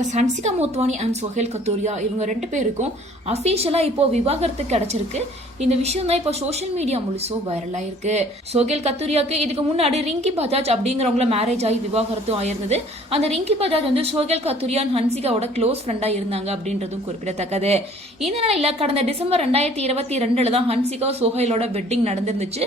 Actors Hansika Motwani and Sohail கத்தூரியா இவங்க ரெண்டு பேருக்கும் அபிஷியலா இப்போ விவாகரத்து கிடைச்சிருக்கு. இந்த விஷயம் தான் இப்போ சோஷியல் மீடியா முழுசும் வைரல் ஆயிருக்கு. சோஹேல் கத்தூரியாக்கு இதுக்கு முன்னாடி ரிங்கி பஜாஜ் அப்படிங்கிறவங்கள மேரேஜ் ஆகி விவாகரத்தும் ஆயிருந்தது. அந்த ரிங்கி பஜாஜ் வந்து சோஹேல் கத்தூரியா ஹன்சிகாவோட க்ளோஸ் ஃப்ரெண்டா இருந்தாங்க அப்படின்றதும் குறிப்பிடத்தக்கது. இந்த நிலையில கடந்த டிசம்பர் 2022 தான் ஹன்சிகா சோஹேலோட வெட்டிங் நடந்திருந்துச்சு.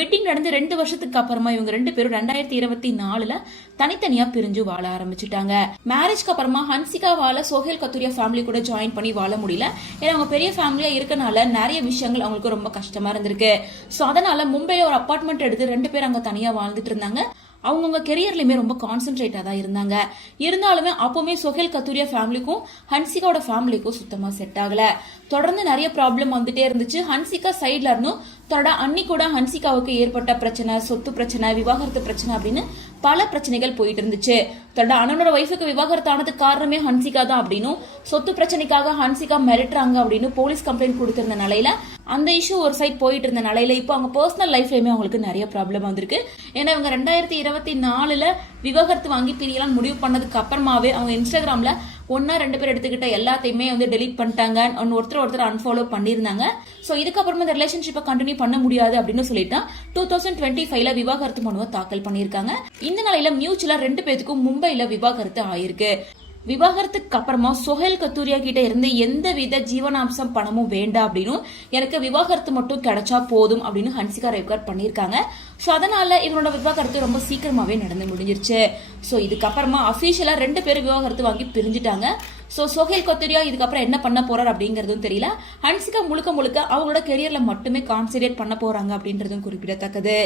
வெட்டிங் நடந்து 2 வருஷத்துக்கு அப்புறமா இவங்க ரெண்டு பேரும் 2024 தனித்தனியா பிரிஞ்சு வாழ ஆரம்பிச்சுட்டாங்க. மேரேஜ்க்கு அப்புறமா ஹன்சிகாவால சோஹேல் கத்தூரியா ஃபேமிலி கூட ஜாயின் பண்ணி வாழ முடியல. ஏன்னா அவங்க பெரிய ஃபேமிலியா இருக்கனால நிறைய விஷயங்கள் அவங்களுக்கு ரொம்ப கஷ்டமா இருந்திருக்கு. சோ அதனால மும்பைல ஒரு அபார்ட்மெண்ட் எடுத்து 2 பேர் அங்க தனியா வாழ்ந்துட்டு இருந்தாங்க. அவங்கவுங்க கெரியர்லயுமே ரொம்ப கான்சென்ட்ரேட்டா தான் இருந்தாங்க. இருந்தாலுமே அப்பவுமே சோஹேல் கத்தூரியா ஃபேமிலிக்கும் ஹன்சிகாவோட ஃபேமிலிக்கும் சுத்தமா செட் ஆகல. தொடர்ந்து நிறைய ப்ராப்ளம் வந்துட்டே இருந்துச்சு. ஹன்சிகா சைட்ல இருந்தும் தன்னோட அண்ணி கூட ஹன்சிகாவுக்கு ஏற்பட்ட பிரச்சனை, சொத்து பிரச்சனை, விவாகரத்து பிரச்சனை அப்படின்னு பல பிரச்சனைகள் போயிட்டு இருந்துச்சு. தன்னோட அண்ணனோட ஒய்ஃபுக்கு விவாகரத்து ஆனதுக்கு காரணமே ஹன்சிகா தான் அப்படின்னும், சொத்து பிரச்சனைக்காக ஹன்சிகா மிரட்டுறாங்க அப்படின்னு போலீஸ் கம்ப்ளைண்ட் கொடுத்திருந்த நிலையில அந்த இஷ்யூ ஒரு சைட் போயிட்டு இருந்த நிலையில இப்போ அவங்க பர்சனல் லைஃப்லயுமே அவங்களுக்கு நிறைய ப்ராப்ளம் வந்திருக்கு. ஏன்னா இவங்க 2024 விவாகரத்து வாங்கி பிரியலாம் முடிவு பண்ணதுக்கு அப்புறமாவே அவங்க இன்ஸ்டாகிராம்ல 1-2 பேர் எடுத்துக்கிட்ட எல்லாத்தையுமே வந்து டெலீட் பண்ணிட்டாங்க. ஒருத்தர் அன்ஃபாலோ பண்ணிருந்தாங்க. சோ இதுக்கப்புறமா இந்த ரிலேஷன்ஷிப்பை கண்டினியூ பண்ண முடியாது அப்படின்னு சொல்லிட்டு 2025 விவாகரத்து மனுவை தாக்கல் பண்ணிருக்காங்க. இந்த நிலையில மியூச்சுவலா 2 பேருக்கும் மும்பைல விவாகரத்து ஆயிருக்கு. விவாகரத்துக்கு அப்புறமா சோஹேல் கத்தூரியா கிட்ட இருந்து எந்த வித ஜீவனாம்சம் பணமும் வேண்டாம் அப்படின்னும், எனக்கு விவாகரத்து மட்டும் கிடைச்சா போதும் அப்படின்னு ஹன்சிகா ரெக்கார்ட் பண்ணிருக்காங்க. சோ அதனால இவனோட விவாகரத்து ரொம்ப சீக்கிரமாவே நடந்து முடிஞ்சிருச்சு. சோ இதுக்கப்புறமா அபிஷியலா 2 பேரும் விவாகரத்து வாங்கி பிரிஞ்சுட்டாங்க. சோ சோஹேல் கத்தூரியா இதுக்கப்புறம் என்ன பண்ண போறாரு அப்படிங்கறதும் தெரியல. ஹன்சிகா முழுக்க அவங்களோட கெரியர்ல மட்டுமே கான்சென்ட்ரேட் பண்ண போறாங்க அப்படின்றதும் குறிப்பிடத்தக்கது.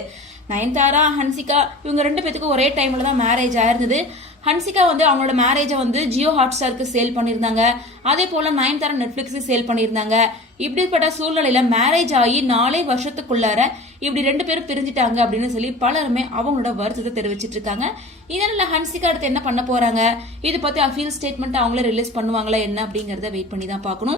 நயன்தாரா ஹன்சிகா இவங்க 2 பேத்துக்கும் ஒரே டைம்ல தான் மேரேஜ் ஆயிருந்தது. ஹன்சிகா வந்து அவங்களோட மேரேஜை வந்து ஜியோ ஹாட்ஸ்டாருக்கு சேல் பண்ணியிருந்தாங்க. அதே போல நயன்தாரா நெட்ஃபிளிக்ஸுக்கு சேல் பண்ணியிருந்தாங்க. இப்படிப்பட்ட சூழ்நிலையில மேரேஜ் ஆகி 4 வருஷத்துக்குள்ளார இப்படி 2 பேரும் பிரிஞ்சுட்டாங்க அப்படின்னு சொல்லி பலருமே அவங்களோட வருத்தத்தை தெரிவிச்சிட்டு இருக்காங்க. இதனால ஹன்சிகா அடுத்து என்ன பண்ண போறாங்க, இதை பத்தி அஃபீல் ஸ்டேட்மெண்ட் அவங்களே ரிலீஸ் பண்ணுவாங்களா என்ன அப்படிங்கறத வெயிட் பண்ணி தான் பார்க்கணும்.